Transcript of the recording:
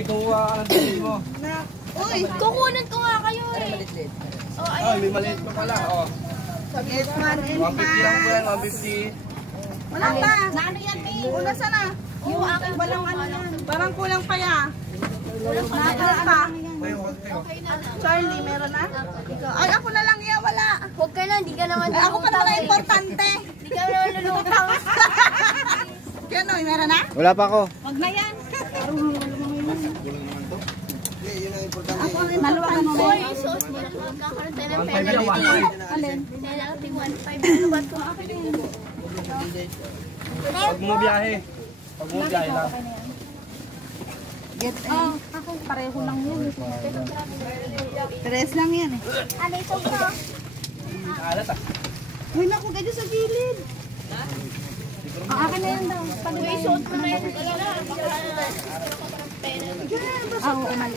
Uy, kuha ka ng bilhin mo. Uy, kukunin ko nga kayo eh. Ay, may maliit pa pala. Oh. Yes, man. 150 lang po yan, 150. Wala pa. Naano yan, May? Una sana. Yung aking walang ano yan. Parang kulang pa ya. Kulang pa. Charlie, meron na? Ay, ako na lang yan, wala. Huwag ka na, di ka naman Ay, ako pa naman na importante. Di ka naman lulutang. Kaya no, meron na? Wala pa ako. Wag na yan. Ako ang maluwagan mo. Boy, suot mo na magkakaroon tayo ng penalty. Alin? Penalty 1.5. Ano ba ito? Pag mo biyahe. Pag mo biyahe lang. Get ako pareho lang yan. Tres lang yan eh. Ano ito bro? Alat ah. Uy, naku, ganyan sa gilid. Ang akin na yan daw. Boy, suot mo na yun. Oo, mali.